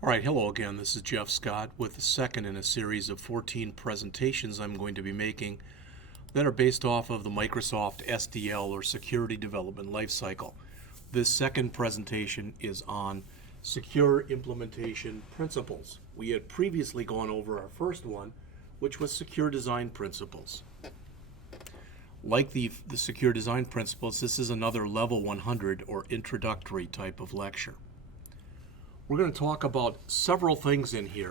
All right, hello again. This is Jeff Scott with the second in a series of 14 presentations I'm going to be making that are based off of the Microsoft SDL or Security Development Lifecycle. This second presentation is on secure implementation principles. We had previously gone over our first one, which was secure design principles. Like the secure design principles, this is another level 100 or introductory type of lecture. We're going to talk about several things in here,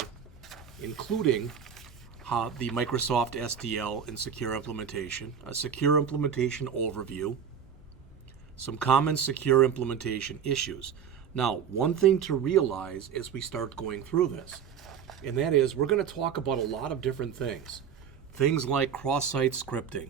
including the Microsoft SDL and secure implementation, a secure implementation overview, some common secure implementation issues. Now, one thing to realize as we start going through this, and that is we're going to talk about a lot of different things. Things like cross-site scripting,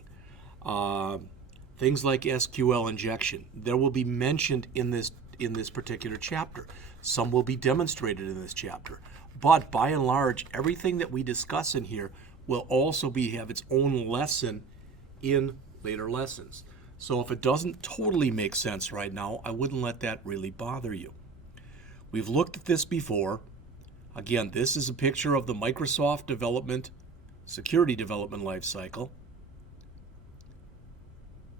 things like SQL injection. There will be mentioned in this particular chapter. Some will be demonstrated in this chapter. But by and large, everything that we discuss in here will also have its own lesson in later lessons. So if it doesn't totally make sense right now, I wouldn't let that really bother you. We've looked at this before. Again, this is a picture of the Microsoft Security Development Lifecycle.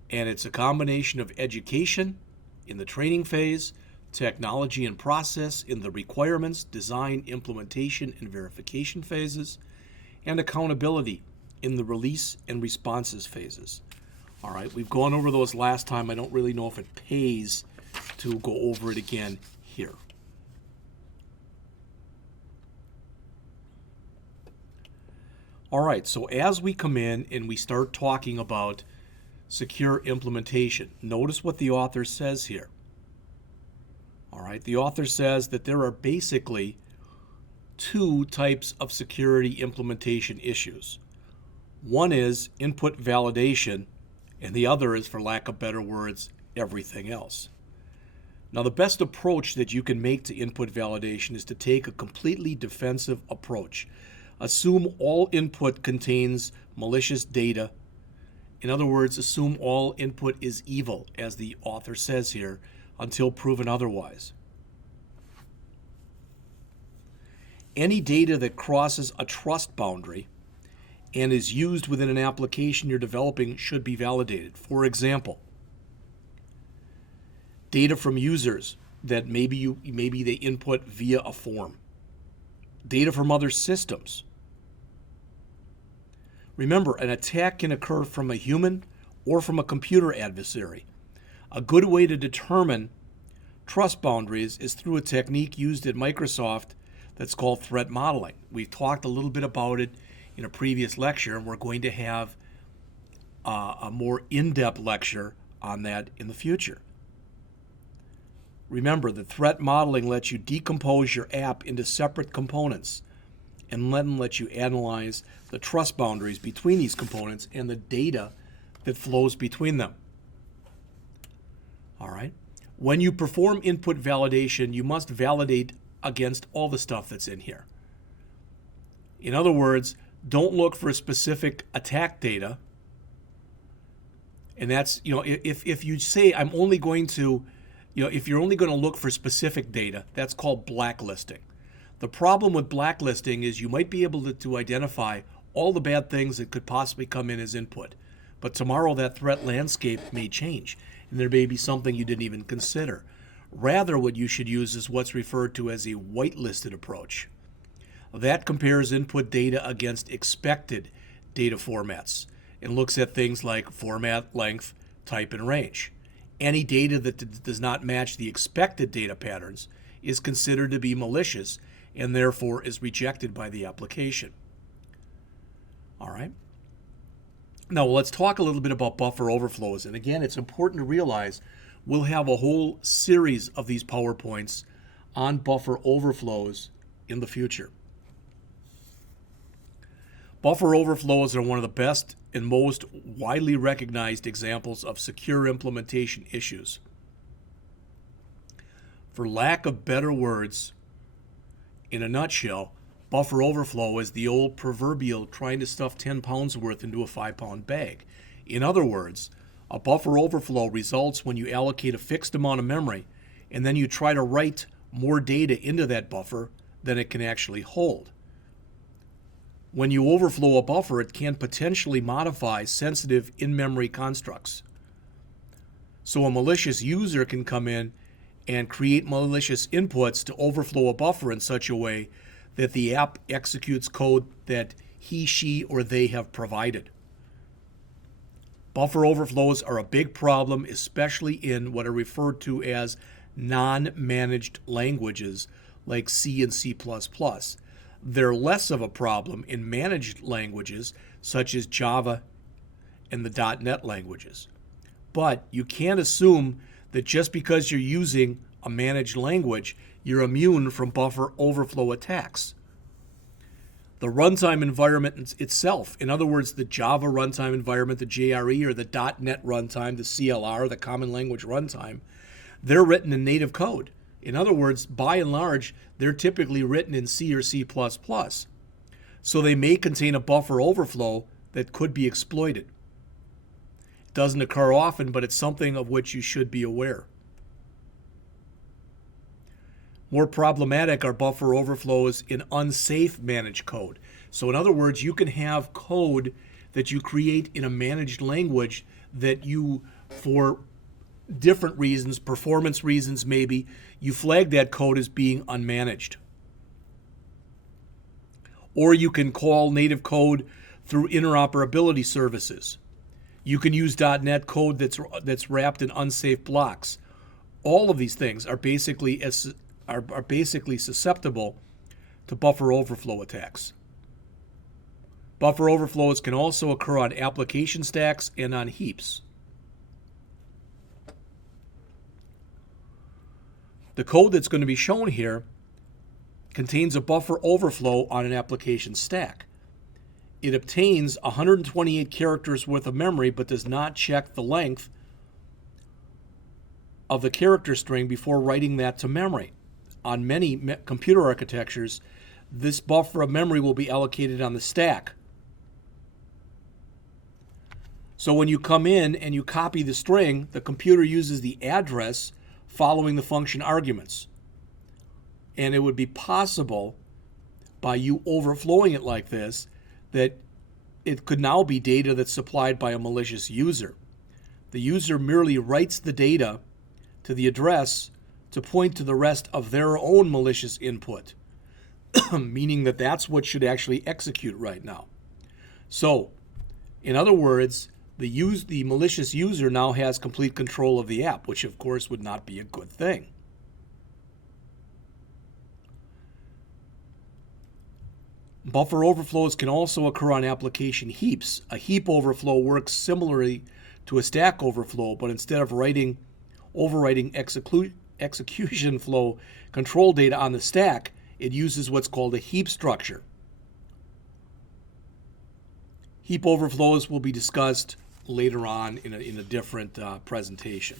And it's a combination of education in the training phase, technology and process in the requirements, design, implementation, and verification phases, and accountability in the release and responses phases. All right, we've gone over those last time. I don't really know if it pays to go over it again here. All right, so as we come in and we start talking about secure implementation, notice what the author says here. All right, the author says that there are basically two types of security implementation issues. One is input validation, and the other is, for lack of better words, everything else. Now, the best approach that you can make to input validation is to take a completely defensive approach. Assume all input contains malicious data. In other words, assume all input is evil, as the author says here, until proven otherwise. Any data that crosses a trust boundary and is used within an application you're developing should be validated. For example, data from users that maybe they input via a form. Data from other systems. Remember, an attack can occur from a human or from a computer adversary. A good way to determine trust boundaries is through a technique used at Microsoft that's called threat modeling. We've talked a little bit about it in a previous lecture, and we're going to have a more in-depth lecture on that in the future. Remember, the threat modeling lets you decompose your app into separate components and then let you analyze the trust boundaries between these components and the data that flows between them. All right. When you perform input validation, you must validate against all the stuff that's in here. In other words, don't look for specific attack data. And that's, if you say I'm only going to, if you're only going to look for specific data, that's called blacklisting. The problem with blacklisting is you might be able to identify all the bad things that could possibly come in as input. But tomorrow that threat landscape may change, and there may be something you didn't even consider. Rather, what you should use is what's referred to as a whitelisted approach. That compares input data against expected data formats and looks at things like format, length, type, and range. Any data that does not match the expected data patterns is considered to be malicious and therefore is rejected by the application. All right. Now, let's talk a little bit about buffer overflows. And again, it's important to realize we'll have a whole series of these PowerPoints on buffer overflows in the future. Buffer overflows are one of the best and most widely recognized examples of secure implementation issues. For lack of better words, in a nutshell, buffer overflow is the old proverbial trying to stuff 10 pounds worth into a 5-pound bag. In other words, a buffer overflow results when you allocate a fixed amount of memory and then you try to write more data into that buffer than it can actually hold. When you overflow a buffer, it can potentially modify sensitive in-memory constructs. So a malicious user can come in and create malicious inputs to overflow a buffer in such a way that the app executes code that he, she, or they have provided. Buffer overflows are a big problem, especially in what are referred to as non-managed languages like C and C++. They're less of a problem in managed languages such as Java and the .NET languages. But you can't assume that just because you're using a managed language, you're immune from buffer overflow attacks. The runtime environment itself, in other words, the Java runtime environment, the JRE, or the .NET runtime, the CLR, the Common Language Runtime, they're written in native code. In other words, by and large, they're typically written in C or C++. So they may contain a buffer overflow that could be exploited. It doesn't occur often, but it's something of which you should be aware. More problematic are buffer overflows in unsafe managed code. So in other words, you can have code that you create in a managed language that you, for different reasons, performance reasons maybe, you flag that code as being unmanaged. Or you can call native code through interoperability services. You can use .NET code that's wrapped in unsafe blocks. All of these things are basically susceptible to buffer overflow attacks. Buffer overflows can also occur on application stacks and on heaps. The code that's going to be shown here contains a buffer overflow on an application stack. It obtains 128 characters worth of memory but does not check the length of the character string before writing that to memory. On many computer architectures, this buffer of memory will be allocated on the stack. So when you come in and you copy the string, the computer uses the address following the function arguments. And it would be possible, by you overflowing it like this, that it could now be data that's supplied by a malicious user. The user merely writes the data to the address to point to the rest of their own malicious input, meaning that that's what should actually execute right now. So, in other words, the malicious user now has complete control of the app, which of course would not be a good thing. Buffer overflows can also occur on application heaps. A heap overflow works similarly to a stack overflow, but instead of overwriting execution flow control data on the stack, it uses what's called a heap structure. Heap overflows will be discussed later on in a different presentation.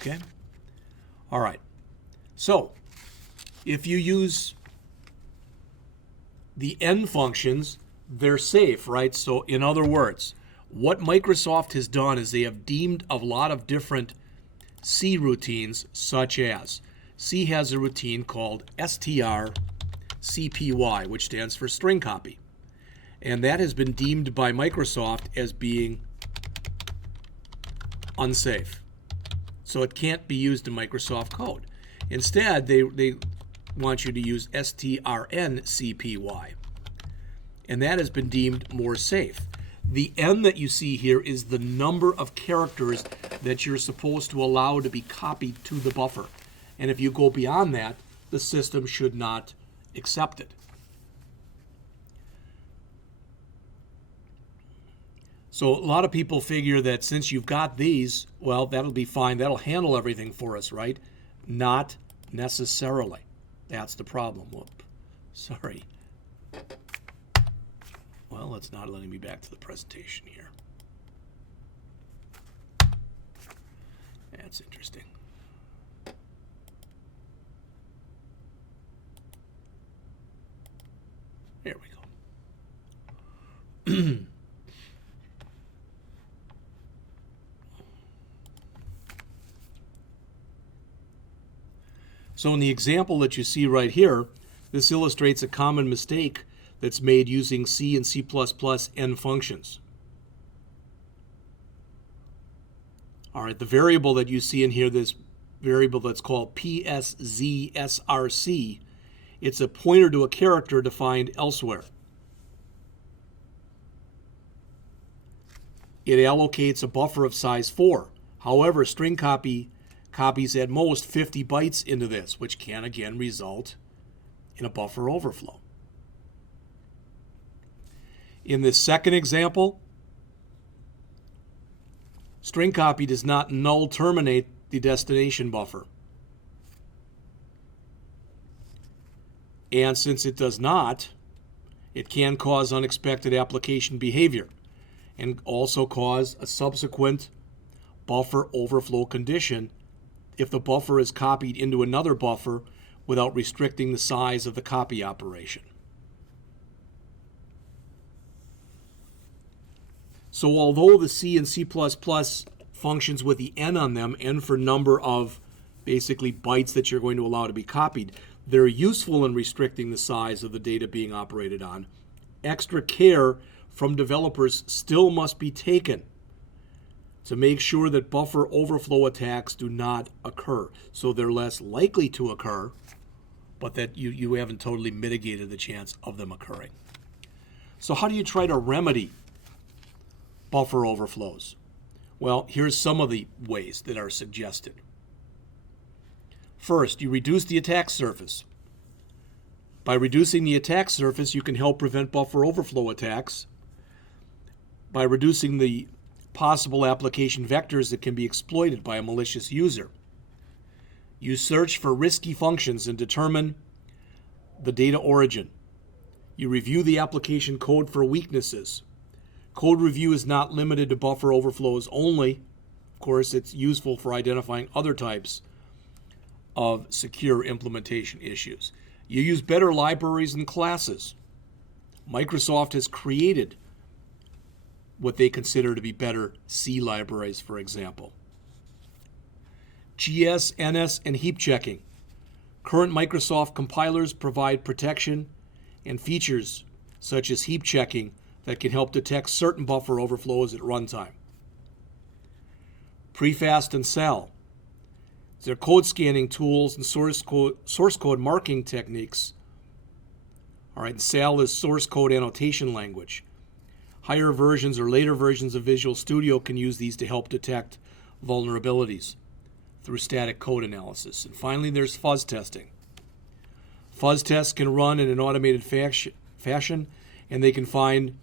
Okay? All right. So, if you use the end functions, they're safe, right? So, in other words, what Microsoft has done is they have deemed a lot of different C routines, such as C has a routine called strcpy, which stands for string copy. And that has been deemed by Microsoft as being unsafe. So it can't be used in Microsoft code. Instead, they want you to use strncpy. And that has been deemed more safe. The N that you see here is the number of characters that you're supposed to allow to be copied to the buffer. And if you go beyond that, the system should not accept it. So a lot of people figure that since you've got these, well, that'll be fine. That'll handle everything for us, right? Not necessarily. That's the problem. Whoop. Sorry. Well, it's not letting me back to the presentation here. That's interesting. There we go. So in the example that you see right here, This illustrates a common mistake that's made using C and C++ end functions. All right, the variable that you see in here, this variable that's called PSZSRC, it's a pointer to a character defined elsewhere. It allocates a buffer of size 4. However, string copy copies at most 50 bytes into this, which can again result in a buffer overflow. In this second example, string copy does not null terminate the destination buffer. And since it does not, it can cause unexpected application behavior and also cause a subsequent buffer overflow condition if the buffer is copied into another buffer without restricting the size of the copy operation. So although the C and C++ functions with the n on them, n for number of basically bytes that you're going to allow to be copied, they're useful in restricting the size of the data being operated on. Extra care from developers still must be taken to make sure that buffer overflow attacks do not occur. So they're less likely to occur, but that you haven't totally mitigated the chance of them occurring. So how do you try to remedy buffer overflows? Well, here's some of the ways that are suggested. First, you reduce the attack surface. By reducing the attack surface, you can help prevent buffer overflow attacks by reducing the possible application vectors that can be exploited by a malicious user. You search for risky functions and determine the data origin. You review the application code for weaknesses. Code review is not limited to buffer overflows only. Of course, it's useful for identifying other types of secure implementation issues. You use better libraries and classes. Microsoft has created what they consider to be better C libraries, for example. GS, NS, and heap checking. Current Microsoft compilers provide protection and features such as heap checking that can help detect certain buffer overflows at runtime. Prefast and SAL. They're code scanning tools and source code marking techniques. All right, and SAL is source code annotation language. Higher versions or later versions of Visual Studio can use these to help detect vulnerabilities through static code analysis. And finally, there's fuzz testing. Fuzz tests can run in an automated fashion, and they can find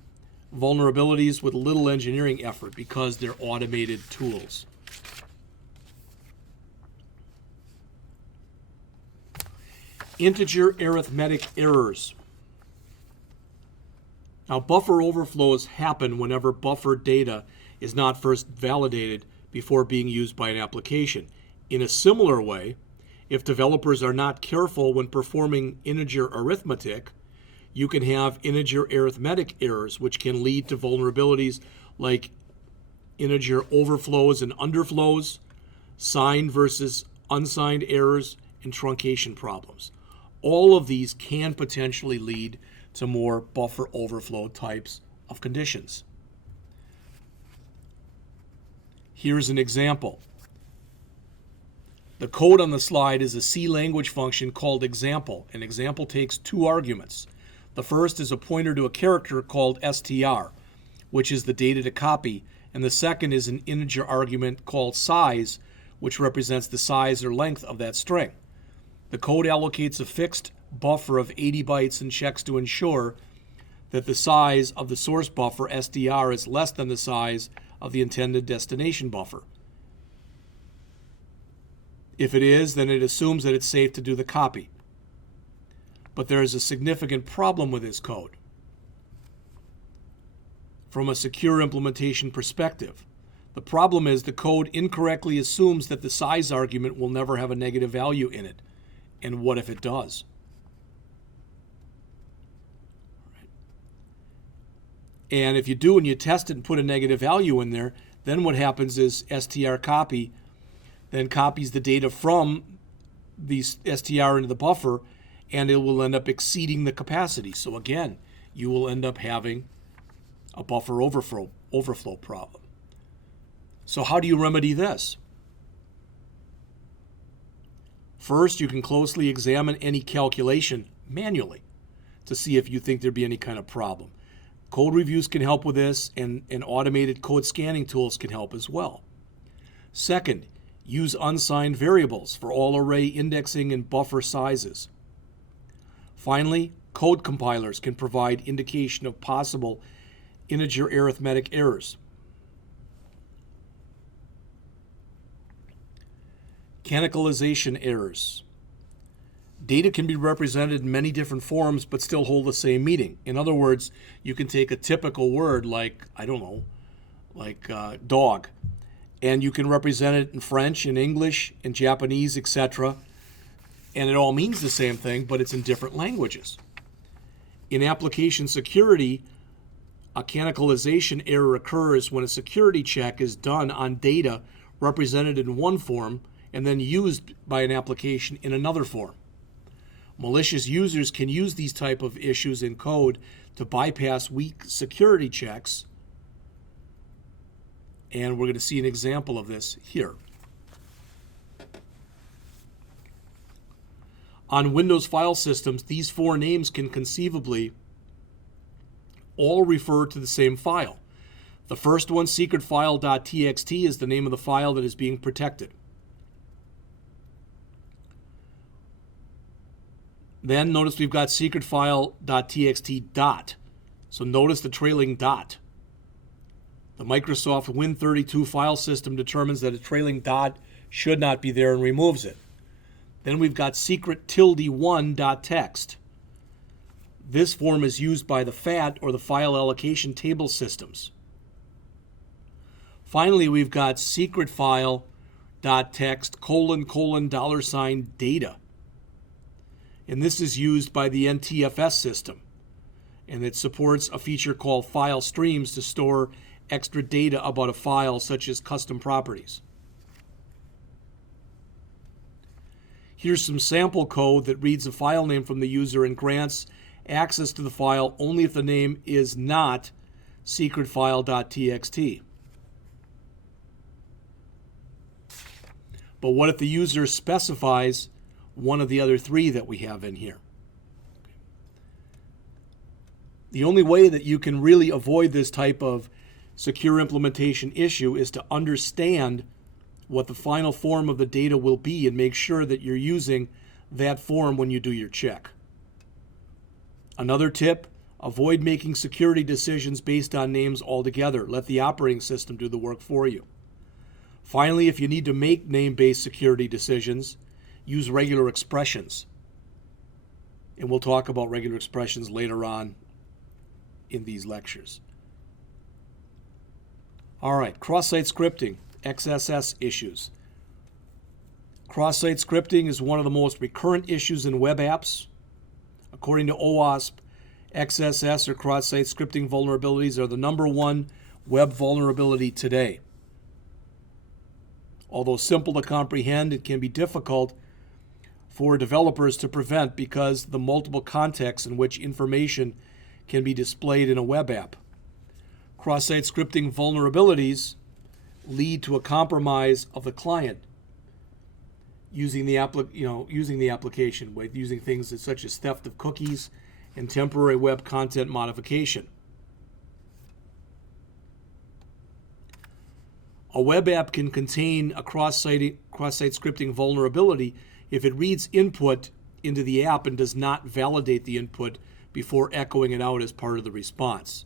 vulnerabilities with little engineering effort because they're automated tools. Integer arithmetic errors. Now, buffer overflows happen whenever buffer data is not first validated before being used by an application. In a similar way, if developers are not careful when performing integer arithmetic, you can have integer arithmetic errors, which can lead to vulnerabilities like integer overflows and underflows, signed versus unsigned errors, and truncation problems. All of these can potentially lead to more buffer overflow types of conditions. Here's an example. The code on the slide is a C language function called example. An example takes two arguments. The first is a pointer to a character called str, which is the data to copy, and the second is an integer argument called size, which represents the size or length of that string. The code allocates a fixed buffer of 80 bytes and checks to ensure that the size of the source buffer, SDR, is less than the size of the intended destination buffer. If it is, then it assumes that it's safe to do the copy. But there is a significant problem with this code from a secure implementation perspective. The problem is the code incorrectly assumes that the size argument will never have a negative value in it. And what if it does? And if you do and you test it and put a negative value in there, then what happens is strcopy then copies the data from the str into the buffer, and it will end up exceeding the capacity. So again, you will end up having a buffer overflow problem. So how do you remedy this? First, you can closely examine any calculation manually to see if you think there'd be any kind of problem. Code reviews can help with this, and automated code scanning tools can help as well. Second, use unsigned variables for all array indexing and buffer sizes. Finally, code compilers can provide indication of possible integer arithmetic errors. Chemicalization errors. Data can be represented in many different forms but still hold the same meaning. In other words, you can take a typical word like, I don't know, like dog, and you can represent it in French, in English, in Japanese, etc. And it all means the same thing, but it's in different languages. In application security, a chemicalization error occurs when a security check is done on data represented in one form and then used by an application in another form. Malicious users can use these type of issues in code to bypass weak security checks, and we're going to see an example of this here. On Windows file systems, these four names can conceivably all refer to the same file. The first one, secretfile.txt, is the name of the file that is being protected. Then notice we've got secretfile.txt dot. So notice the trailing dot. The Microsoft Win32 file system determines that a trailing dot should not be there and removes it. Then we've got secret_1.txt. This form is used by the FAT or the file allocation table systems. Finally, we've got secretfile.txt : $data. And this is used by the NTFS system. And it supports a feature called file streams to store extra data about a file, such as custom properties. Here's some sample code that reads a file name from the user and grants access to the file only if the name is not secretfile.txt. But what if the user specifies one of the other three that we have in here? The only way that you can really avoid this type of secure implementation issue is to understand what the final form of the data will be and make sure that you're using that form when you do your check. Another tip, avoid making security decisions based on names altogether. Let the operating system do the work for you. Finally, if you need to make name-based security decisions, use regular expressions. And we'll talk about regular expressions later on in these lectures. All right, cross-site scripting, XSS issues. Cross-site scripting is one of the most recurrent issues in web apps. According to OWASP, XSS or cross-site scripting vulnerabilities are the #1 web vulnerability today. Although simple to comprehend, it can be difficult for developers to prevent because of the multiple contexts in which information can be displayed in a web app. Cross-site scripting vulnerabilities lead to a compromise of the client using the application, with using things such as theft of cookies and temporary web content modification. A web app can contain a cross-site scripting vulnerability if it reads input into the app and does not validate the input before echoing it out as part of the response.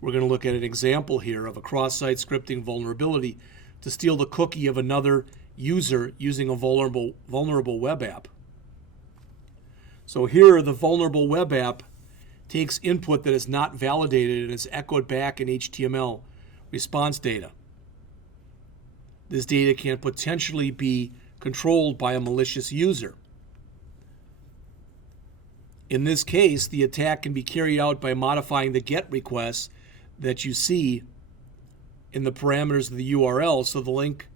We're going to look at an example here of a cross-site scripting vulnerability to steal the cookie of another user using a vulnerable web app. So here, the vulnerable web app takes input that is not validated and is echoed back in HTML response data. This data can potentially be controlled by a malicious user. In this case, the attack can be carried out by modifying the GET requests that you see in the parameters of the URL, so the link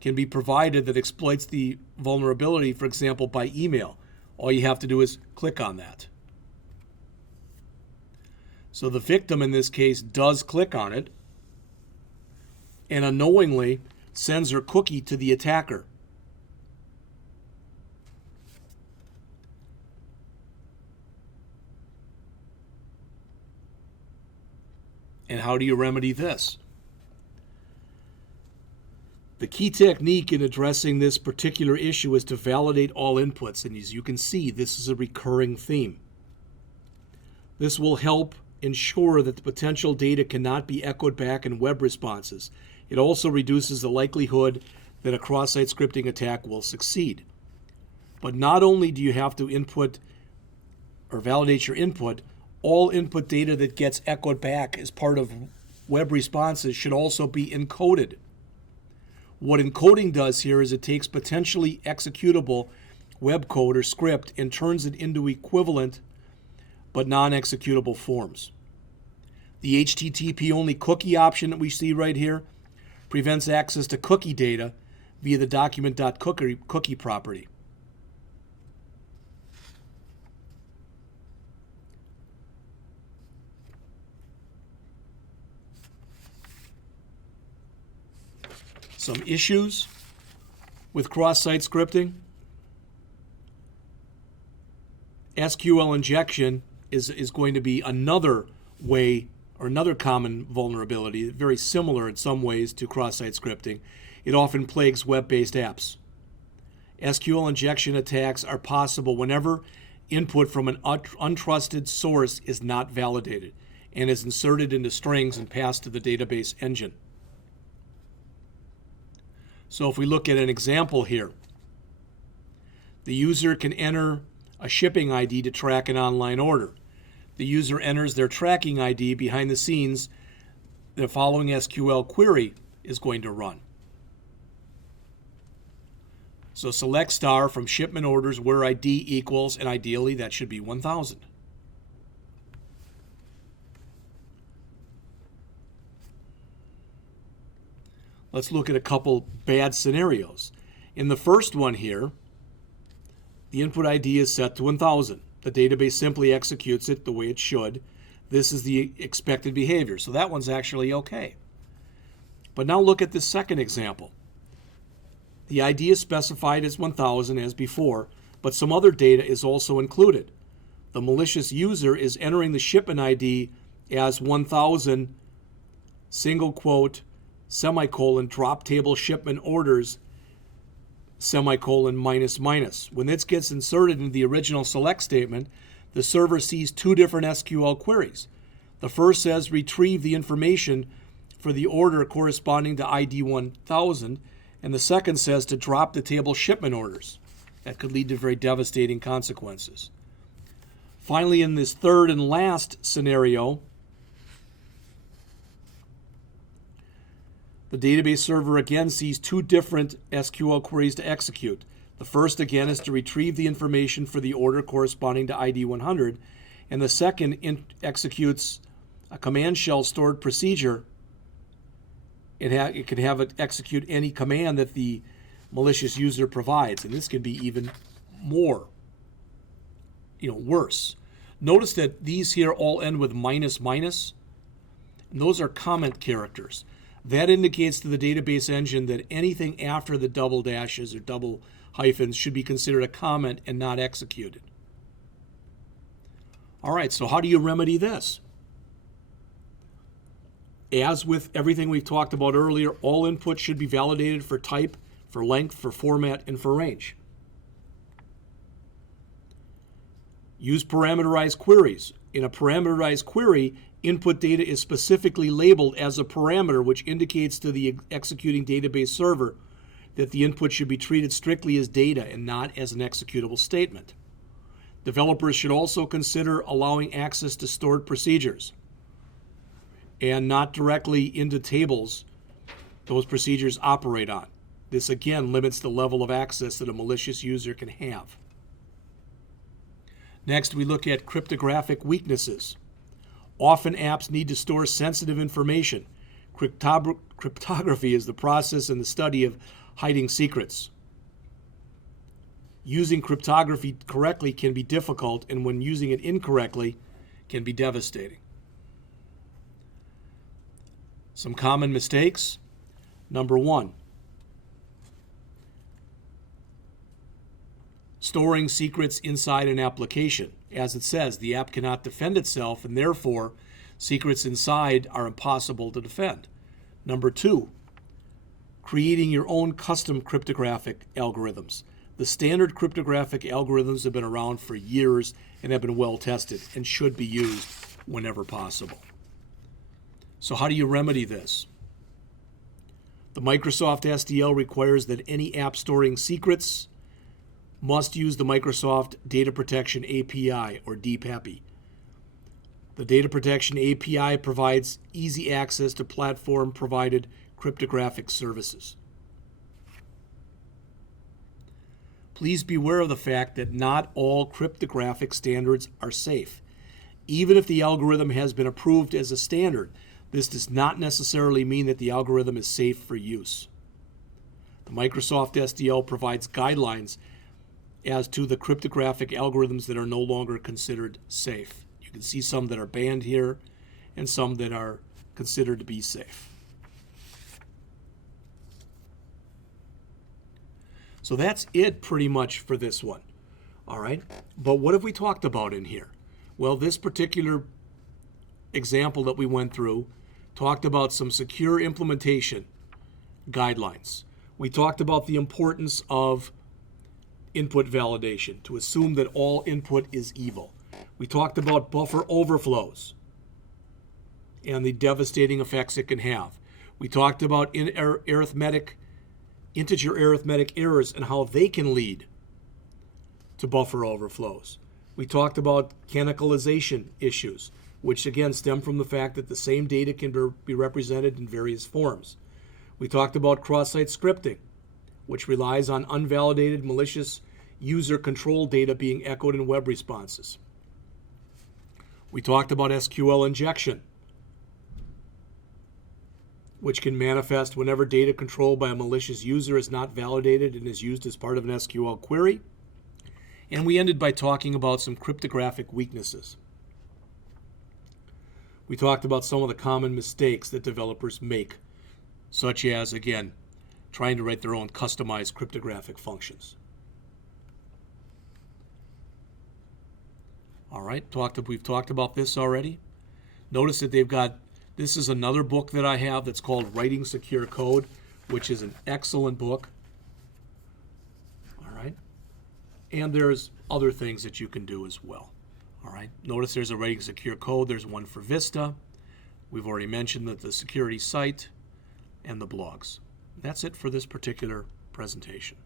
can be provided that exploits the vulnerability, for example, by email. All you have to do is click on that. So the victim in this case does click on it and unknowingly sends her cookie to the attacker. And how do you remedy this? The key technique in addressing this particular issue is to validate all inputs, and as you can see, this is a recurring theme. This will help ensure that the potential data cannot be echoed back in web responses. It also reduces the likelihood that a cross-site scripting attack will succeed. But not only do you have to input or validate your input, all input data that gets echoed back as part of web responses should also be encoded. What encoding does here is it takes potentially executable web code or script and turns it into equivalent but non-executable forms. The HTTP-only cookie option that we see right here prevents access to cookie data via the document.cookie property. Some issues with cross-site scripting. SQL injection is going to be another way or another common vulnerability, very similar in some ways to cross-site scripting. It often plagues web-based apps. SQL injection attacks are possible whenever input from an untrusted source is not validated and is inserted into strings and passed to the database engine. So if we look at an example here, the user can enter a shipping ID to track an online order. The user enters their tracking ID behind the scenes. The following SQL query is going to run. So select star from shipment orders where ID equals, and ideally that should be 1000. Let's look at a couple bad scenarios. In the first one here, the input ID is set to 1000. The database simply executes it the way it should. This is the expected behavior. So that one's actually okay. But now look at this second example. The ID is specified as 1000 as before, but some other data is also included. The malicious user is entering the shipment ID as 1000 single quote semicolon drop table shipment orders semicolon minus minus. When this gets inserted into the original select statement, the server sees two different SQL queries. The first says retrieve the information for the order corresponding to ID 1000, and the second says to drop the table shipment orders. That could lead to very devastating consequences. Finally, in this third and last scenario, the database server again sees two different SQL queries to execute. The first again is to retrieve the information for the order corresponding to ID 100, and the second executes a command shell stored procedure. It can have it execute any command that the malicious user provides, and this can be even more, worse. Notice that these here all end with minus minus, and those are comment characters. That indicates to the database engine that anything after the double dashes or double hyphens should be considered a comment and not executed. All right, so how do you remedy this? As with everything we've talked about earlier, all inputs should be validated for type, for length, for format, and for range. Use parameterized queries. In a parameterized query, input data is specifically labeled as a parameter, which indicates to the executing database server that the input should be treated strictly as data and not as an executable statement. Developers should also consider allowing access to stored procedures and not directly into tables those procedures operate on. This again limits the level of access that a malicious user can have. Next, we look at cryptographic weaknesses. Often apps need to store sensitive information. Cryptography is the process and the study of hiding secrets. Using cryptography correctly can be difficult, and when using it incorrectly, can be devastating. Some common mistakes. Number one, storing secrets inside an application. As it says, the app cannot defend itself, and therefore, secrets inside are impossible to defend. Number two, creating your own custom cryptographic algorithms. The standard cryptographic algorithms have been around for years and have been well tested and should be used whenever possible. So how do you remedy this? The Microsoft SDL requires that any app storing secrets must use the Microsoft Data Protection API, or DPAPI. The Data Protection API provides easy access to platform-provided cryptographic services. Please beware of the fact that not all cryptographic standards are safe. Even if the algorithm has been approved as a standard, this does not necessarily mean that the algorithm is safe for use. The Microsoft SDL provides guidelines as to the cryptographic algorithms that are no longer considered safe. You can see some that are banned here and some that are considered to be safe. So that's it pretty much for this one. All right, but what have we talked about in here? Well, this particular example that we went through talked about some secure implementation guidelines. We talked about the importance of input validation, to assume that all input is evil. We talked about buffer overflows and the devastating effects it can have. We talked about integer arithmetic errors and how they can lead to buffer overflows. We talked about chemicalization issues, which again stem from the fact that the same data can be represented in various forms. We talked about Crosssite scripting, which relies on unvalidated malicious user control data being echoed in web responses. We talked about SQL injection, which can manifest whenever data controlled by a malicious user is not validated and is used as part of an SQL query. And we ended by talking about some cryptographic weaknesses. We talked about some of the common mistakes that developers make, such as, again, trying to write their own customized cryptographic functions. All right, we've talked about this already. Notice that this is another book that I have that's called Writing Secure Code, which is an excellent book. All right, and there's other things that you can do as well. All right, notice there's a Writing Secure Code. There's one for Vista. We've already mentioned that the security site and the blogs. That's it for this particular presentation.